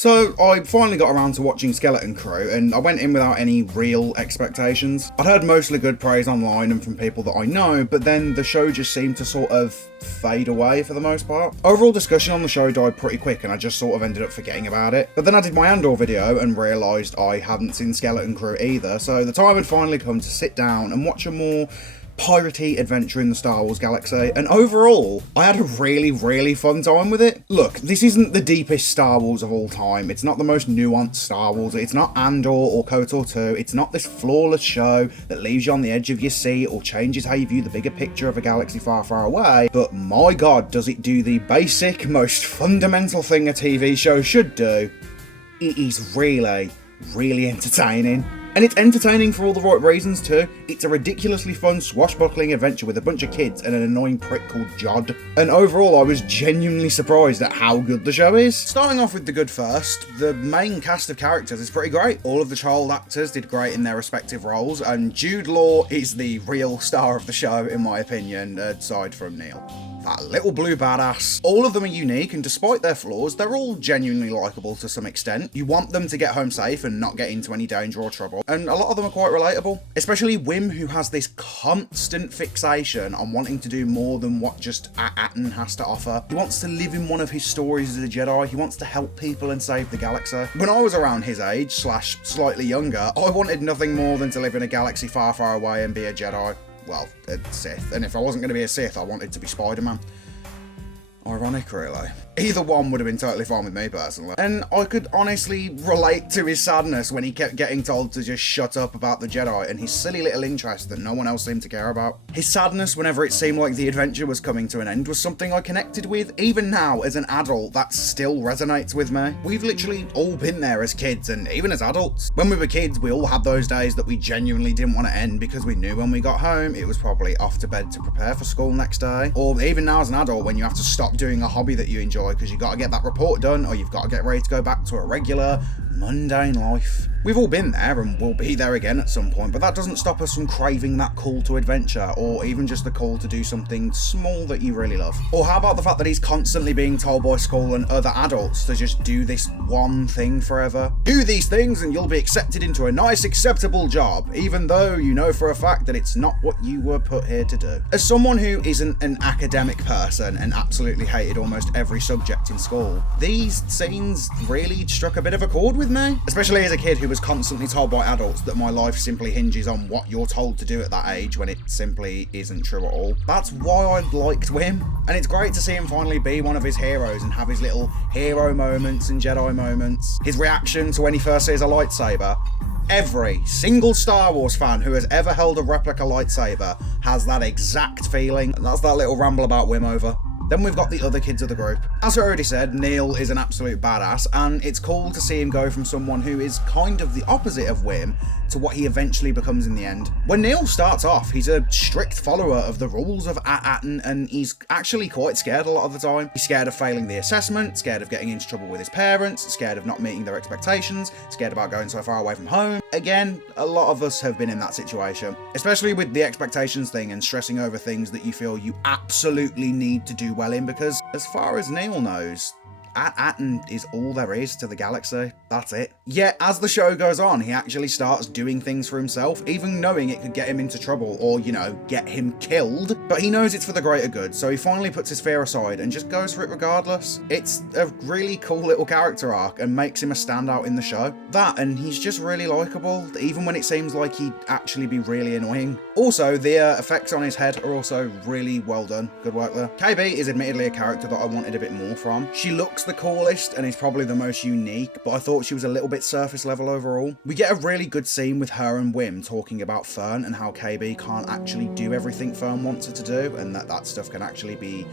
So I finally got around to watching Skeleton Crew, and I went in without any real expectations. I'd heard mostly good praise online and from people that I know, but then the show just seemed to sort of fade away for the most part. Overall discussion on the show died pretty quick, and I just sort of ended up forgetting about it. But then I did my Andor video and realised I hadn't seen Skeleton Crew either, so the time had finally come to sit down and watch a more piratey adventure in the Star Wars galaxy, and overall, I had a really fun time with it. Look, this isn't the deepest Star Wars of all time, it's not the most nuanced Star Wars, it's not Andor or KOTOR 2, it's not this flawless show that leaves you on the edge of your seat or changes how you view the bigger picture of a galaxy far away, but my god, does it do the basic, most fundamental thing a TV show should do. It is really entertaining. And it's entertaining for all the right reasons too. It's a ridiculously fun swashbuckling adventure with a bunch of kids and an annoying prick called Jod. And overall, I was genuinely surprised at how good the show is. Starting off with the good first, the main cast of characters is pretty great. All of the child actors did great in their respective roles, and Jude Law is the real star of the show in my opinion, aside from Neil. That little blue badass. All of them are unique, and despite their flaws, they're all genuinely likeable to some extent. You want them to get home safe and not get into any danger or trouble, and a lot of them are quite relatable. Especially Wim, who has this constant fixation on wanting to do more than what just Atton has to offer. He wants to live in one of his stories as a Jedi, he wants to help people and save the galaxy. When I was around his age, slash slightly younger, I wanted nothing more than to live in a galaxy far away and be a Jedi. Well, a Sith. And if I wasn't going to be a Sith, I wanted to be Spider-Man. Ironic, really. Either one would have been totally fine with me, personally. And I could honestly relate to his sadness when he kept getting told to just shut up about the Jedi and his silly little interest that no one else seemed to care about. His sadness whenever it seemed like the adventure was coming to an end was something I connected with. Even now, as an adult, that still resonates with me. We've literally all been there as kids and even as adults. When we were kids, we all had those days that we genuinely didn't want to end because we knew when we got home, it was probably off to bed to prepare for school next day. Or even now as an adult, when you have to stop doing a hobby that you enjoy because you got to get that report done or you've got to get ready to go back to a regular mundane life. We've all been there and we'll be there again at some point, but that doesn't stop us from craving that call to adventure, or even just the call to do something small that you really love. Or how about the fact that he's constantly being told by school and other adults to just do this one thing forever? Do these things and you'll be accepted into a nice, acceptable job, even though you know for a fact that it's not what you were put here to do. As someone who isn't an academic person and absolutely hated almost every subject in school, these scenes really struck a bit of a chord with me, especially as a kid who was constantly told by adults that my life simply hinges on what you're told to do at that age when it simply isn't true at all. That's why I liked Wim, and it's great to see him finally be one of his heroes and have his little hero moments and Jedi moments. His reaction to when he first sees a lightsaber. Every single Star Wars fan who has ever held a replica lightsaber has that exact feeling, and that's that little ramble about Wim over. Then we've got the other kids of the group. As I already said, Neil is an absolute badass, and it's cool to see him go from someone who is kind of the opposite of Wim to what he eventually becomes in the end. When Neil starts off, he's a strict follower of the rules of Atton, and he's actually quite scared a lot of the time. He's scared of failing the assessment, scared of getting into trouble with his parents, scared of not meeting their expectations, scared about going so far away from home. Again, a lot of us have been in that situation, especially with the expectations thing and stressing over things that you feel you absolutely need to do well in, because as far as Neil knows, Atton is all there is to the galaxy. That's it. Yet, as the show goes on, he actually starts doing things for himself, even knowing it could get him into trouble or, you know, get him killed. But he knows it's for the greater good, so he finally puts his fear aside and just goes for it regardless. It's a really cool little character arc and makes him a standout in the show. That, and he's just really likeable, even when it seems like he'd actually be really annoying. Also, the effects on his head are also really well done. Good work there. KB is admittedly a character that I wanted a bit more from. She looks the coolest and is probably the most unique, but I thought she was a little bit surface level overall. We get a really good scene with her and Wim talking about Fern and how KB can't actually do everything Fern wants her to do, and that stuff can actually be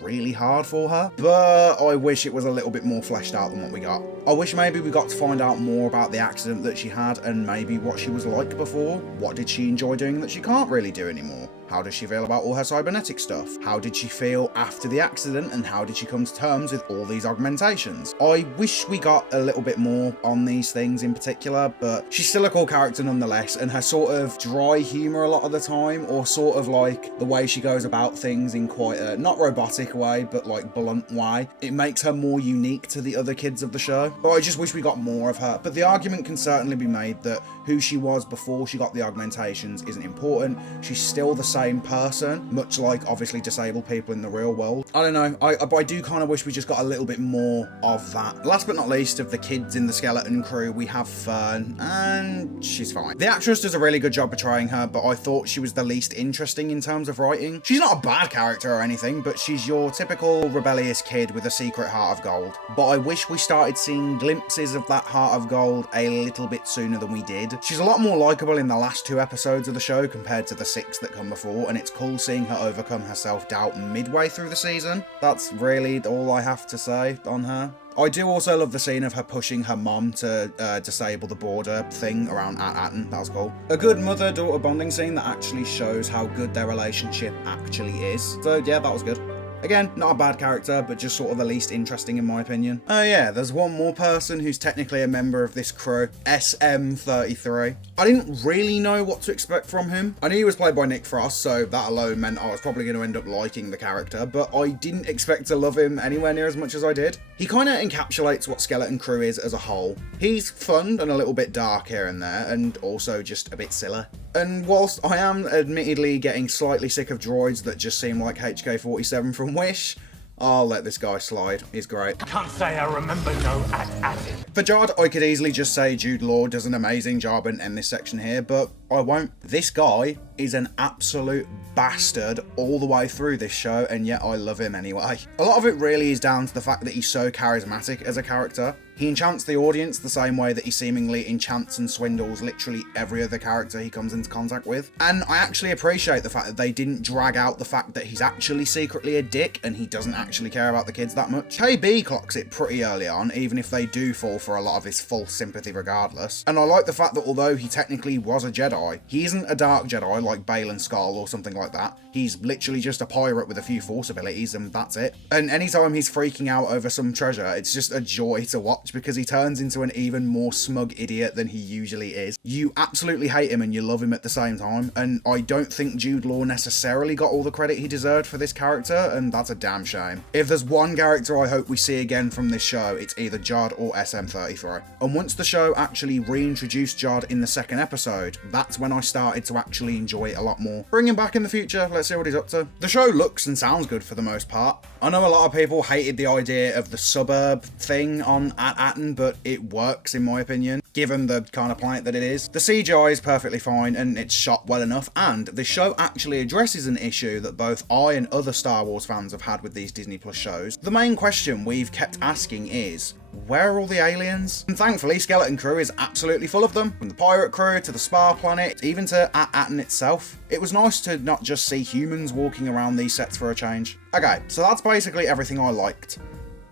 really hard for her, but I wish it was a little bit more fleshed out than what we got. I wish maybe we got to find out more about the accident that she had and maybe what she was like before. What did she enjoy doing that she can't really do anymore? How does she feel about all her cybernetic stuff? How did she feel after the accident, and how did she come to terms with all these augmentations? I wish we got a little bit more on these things in particular, but she's still a cool character nonetheless, and her sort of dry humour a lot of the time, or sort of like the way she goes about things in quite a, not robotic way, but like blunt way, it makes her more unique to the other kids of the show. But I just wish we got more of her. But the argument can certainly be made that who she was before she got the augmentations isn't important. She's still the same person, much like obviously disabled people in the real world. I don't know, I do kind of wish we just got a little bit more of that. Last but not least, of the kids in the Skeleton Crew, we have Fern, and she's fine. The actress does a really good job portraying her, but I thought she was the least interesting in terms of writing. She's not a bad character or anything, but she's your typical rebellious kid with a secret heart of gold. But I wish we started seeing glimpses of that heart of gold a little bit sooner than we did. She's a lot more likeable in the last 2 episodes of the show compared to the 6 that come before, and it's cool seeing her overcome her self-doubt midway through the season. That's really all I have to say on her. I do also love the scene of her pushing her mom to disable the border thing around Atten. That was cool. A good mother-daughter bonding scene that actually shows how good their relationship actually is. So yeah, that was good. Again, not a bad character, but just sort of the least interesting in my opinion. Oh yeah, there's one more person who's technically a member of this crew, SM33. I didn't really know what to expect from him. I knew he was played by Nick Frost, so that alone meant I was probably going to end up liking the character, but I didn't expect to love him anywhere near as much as I did. He kind of encapsulates what Skeleton Crew is as a whole. He's fun and a little bit dark here and there, and also just a bit silly. And whilst I am admittedly getting slightly sick of droids that just seem like HK-47 from Wish, I'll let this guy slide. He's great. Can't say I remember no Atten. For Jard, I could easily just say Jude Law does an amazing job and end this section here, but I won't. This guy is an absolute bastard all the way through this show, and yet I love him anyway. A lot of it really is down to the fact that he's so charismatic as a character. He enchants the audience the same way that he seemingly enchants and swindles literally every other character he comes into contact with. And I actually appreciate the fact that they didn't drag out the fact that he's actually secretly a dick and he doesn't actually care about the kids that much. KB clocks it pretty early on, even if they do fall for a lot of his false sympathy regardless. And I like the fact that although he technically was a Jedi, he isn't a dark Jedi like Baylan Skoll or something like that. He's literally just a pirate with a few force abilities and that's it. And anytime he's freaking out over some treasure, it's just a joy to watch because he turns into an even more smug idiot than he usually is. You absolutely hate him and you love him at the same time, and I don't think Jude Law necessarily got all the credit he deserved for this character, and that's a damn shame. If there's one character I hope we see again from this show, it's either Jard or SM33. And once the show actually reintroduced Jard in the 2nd episode, that's when I started to actually enjoy it a lot more. Bring him back in the future, let's see what he's up to. The show looks and sounds good for the most part. I know a lot of people hated the idea of the suburb thing on Atten, but it works in my opinion, given the kind of planet that it is. The CGI is perfectly fine and it's shot well enough, and the show actually addresses an issue that both I and other Star Wars fans have had with these Disney Plus shows. The main question we've kept asking is, where are all the aliens? And thankfully, Skeleton Crew is absolutely full of them. From the pirate crew to the Spar planet, even to Atten itself. It was nice to not just see humans walking around these sets for a change. Okay, so that's basically everything I liked.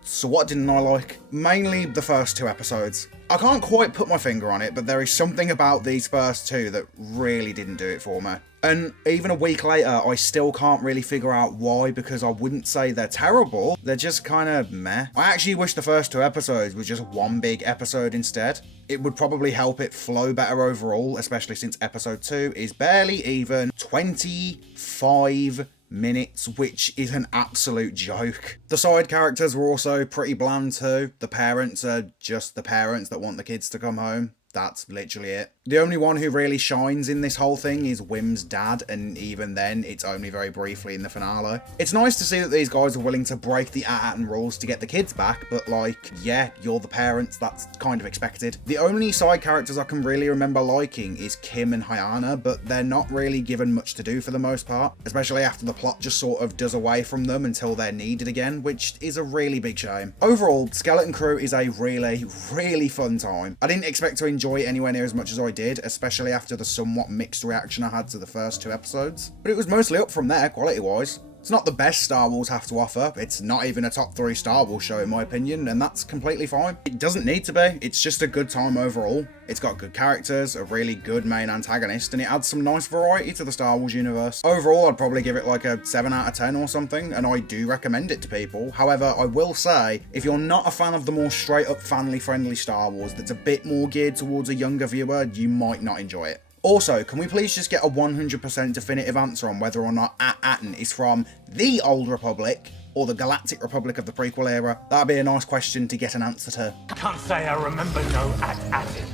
So what didn't I like? Mainly the first 2 episodes. I can't quite put my finger on it, but there is something about these first 2 that really didn't do it for me. And even a week later, I still can't really figure out why, because I wouldn't say they're terrible, they're just kind of meh. I actually wish the first 2 episodes were just one big episode instead. It would probably help it flow better overall, especially since episode 2 is barely even 25 minutes, which is an absolute joke. The side characters were also pretty bland too. The parents are just the parents that want the kids to come home. That's literally it. The only one who really shines in this whole thing is Wim's dad, and even then, it's only very briefly in the finale. It's nice to see that these guys are willing to break the Atten rules to get the kids back, but like, yeah, you're the parents, that's kind of expected. The only side characters I can really remember liking is Kim and Hyana, but they're not really given much to do for the most part, especially after the plot just sort of does away from them until they're needed again, which is a really big shame. Overall, Skeleton Crew is a really, really fun time. I didn't expect to enjoy it anywhere near as much as I did, especially after the somewhat mixed reaction I had to the first 2 episodes. But it was mostly up from there, quality-wise. It's not the best Star Wars have to offer. It's not even a top 3 Star Wars show in my opinion, and that's completely fine. It doesn't need to be. It's just a good time overall. It's got good characters, a really good main antagonist, and it adds some nice variety to the Star Wars universe. Overall, I'd probably give it like a 7 out of 10 or something, and I do recommend it to people. However, I will say, if you're not a fan of the more straight up family-friendly Star Wars that's a bit more geared towards a younger viewer, you might not enjoy it. Also, can we please just get a 100% definitive answer on whether or not Atten is from the Old Republic or the Galactic Republic of the prequel era? That'd be a nice question to get an answer to. Can't say I remember no Atin.